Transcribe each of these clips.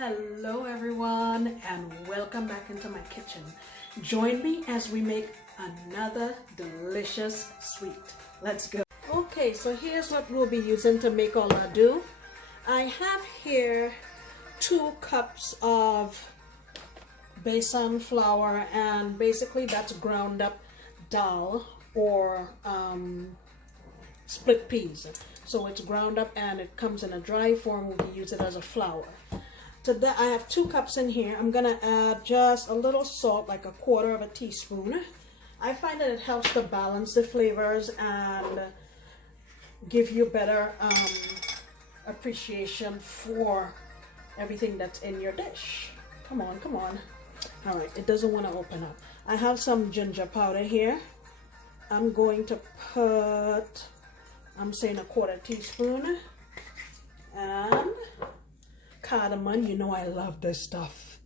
Hello everyone and welcome back into my kitchen. Join me as we make another delicious sweet. Let's go. Okay, so here's what we'll be using to make our ladoo. I have here 2 cups of Besan flour, and basically that's ground up dal or split peas. So it's ground up and it comes in a dry form. We'll use it as a flour. Today I have 2 cups in here. I'm gonna add just a little salt, like a 1/4 teaspoon. I find that it helps to balance the flavors and give you better appreciation for everything that's in your dish. Come on, come on. All right, it doesn't want to open up. I have some ginger powder here. I'm going to put, I'm saying a 1/4 teaspoon, and cardamom. You know I love this stuff.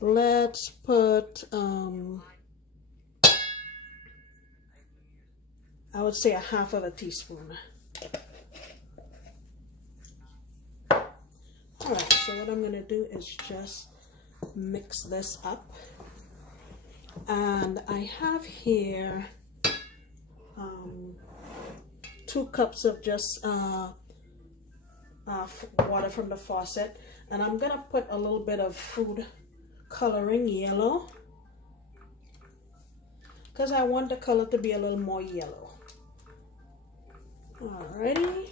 Let's put I would say a 1/2 teaspoon. All right, so what I'm gonna do is just mix this up, and I have here 2 cups of just water from the faucet, and I'm gonna put a little bit of food coloring, yellow, because I want the color to be a little more yellow. Alrighty,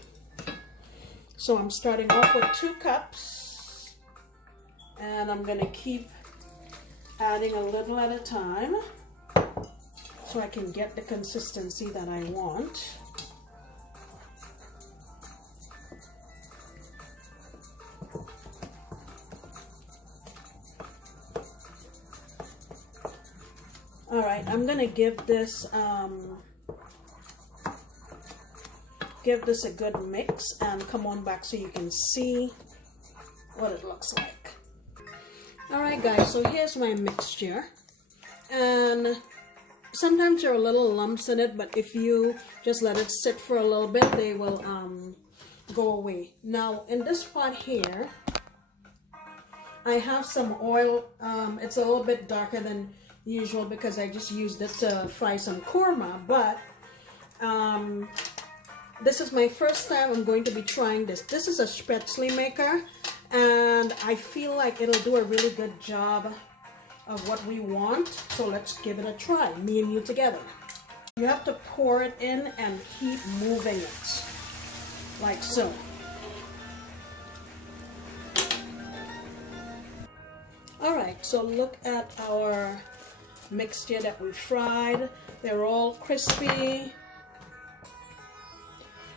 so I'm starting off with 2 cups, and I'm gonna keep adding a little at a time so I can get the consistency that I want. All right, I'm gonna give this a good mix and come on back so you can see what it looks like. All right, guys, so here's my mixture, and sometimes there are little lumps in it, but if you just let it sit for a little bit, they will go away. Now in this pot here, I have some oil. It's a little bit darker than usual because I just used it to fry some korma, but this is my first time I'm going to be trying this. This is a spätzle maker, and I feel like it'll do a really good job of what we want. So let's give it a try, me and you together. You have to pour it in and keep moving it, like so. All right, so look at our mixture that we fried. They're all crispy.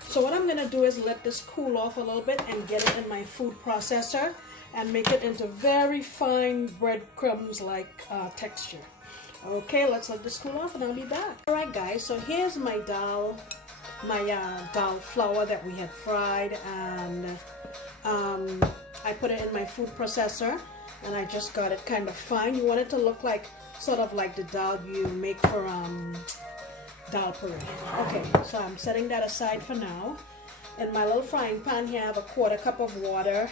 So what I'm gonna do is let this cool off a little bit and get it in my food processor and make it into very fine breadcrumbs like texture. Okay, let's let this cool off and I'll be back. All right, guys, so here's my dal flour that we had fried, and I put it in my food processor and I just got it kind of fine. You want it to look like sort of like the dal you make for dal puree. Okay, so I'm setting that aside for now. In my little frying pan here, I have a 1/4 cup of water,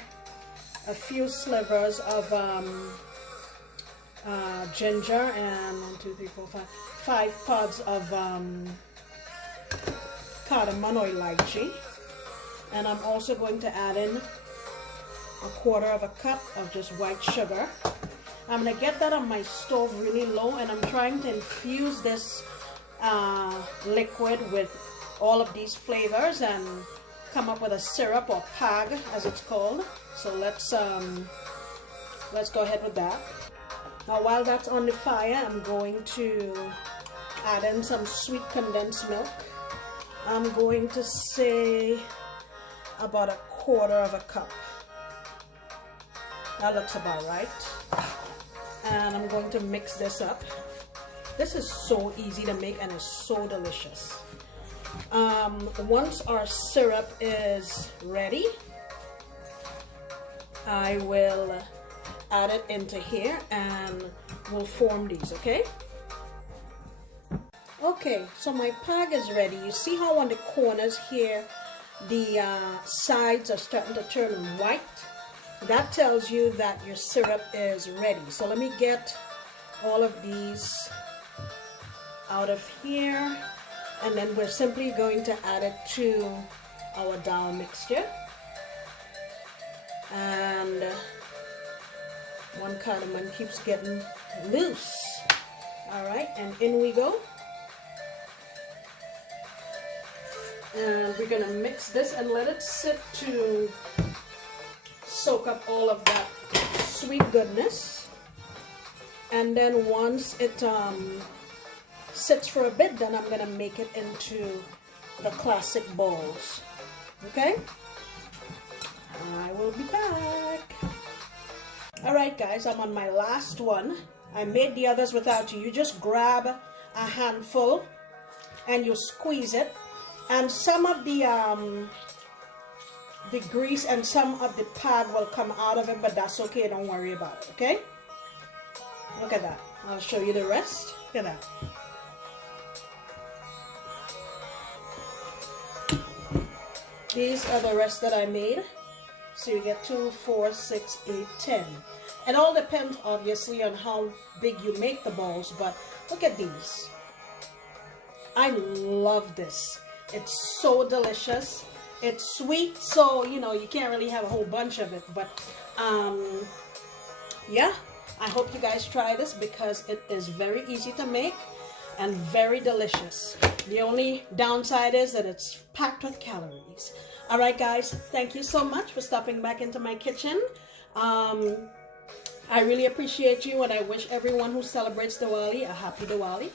a few slivers of ginger, and 1, 2, 3, 4, 5 pods of cardamom or lychee. And I'm also going to add in a 1/4 cup of just white sugar. I'm gonna get that on my stove really low, and I'm trying to infuse this liquid with all of these flavors and come up with a syrup, or pag as it's called. So let's go ahead with that. Now while that's on the fire, I'm going to add in some sweet condensed milk. I'm going to say about a 1/4 cup. That looks about right. And I'm going to mix this up. This is so easy to make and it's so delicious. Once our syrup is ready, I will add it into here and we'll form these, okay? Okay, so my pag is ready. You see how on the corners here, the sides are starting to turn white? that tells you that your syrup is ready. So let me get all of these out of here, and then we're simply going to add it to our dal mixture. And one cardamom keeps getting loose. All right, and in we go. And we're gonna mix this and let it sit to soak up all of that sweet goodness. And then once it sits for a bit, then I'm gonna make it into the classic balls. Okay, I will be back. All right, guys, I'm on my last one. I made the others without you. You just grab a handful and you squeeze it, and some of the grease and some of the pad will come out of it, but that's okay. Don't worry about it. Okay, look at that. I'll show you the rest. Look at that. These are the rest that I made. So you get 2, 4, 6, 8, 10. It all depends obviously on how big you make the balls, but look at these. I love this. It's so delicious. It's sweet, so you know you can't really have a whole bunch of it, but yeah, I hope you guys try this because it is very easy to make and very delicious. The only downside is that it's packed with calories. All right, guys, thank you so much for stopping back into my kitchen. I really appreciate you, and I wish everyone who celebrates Diwali a happy Diwali.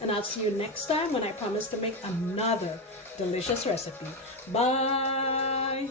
And I'll see you next time when I promise to make another delicious recipe. Bye.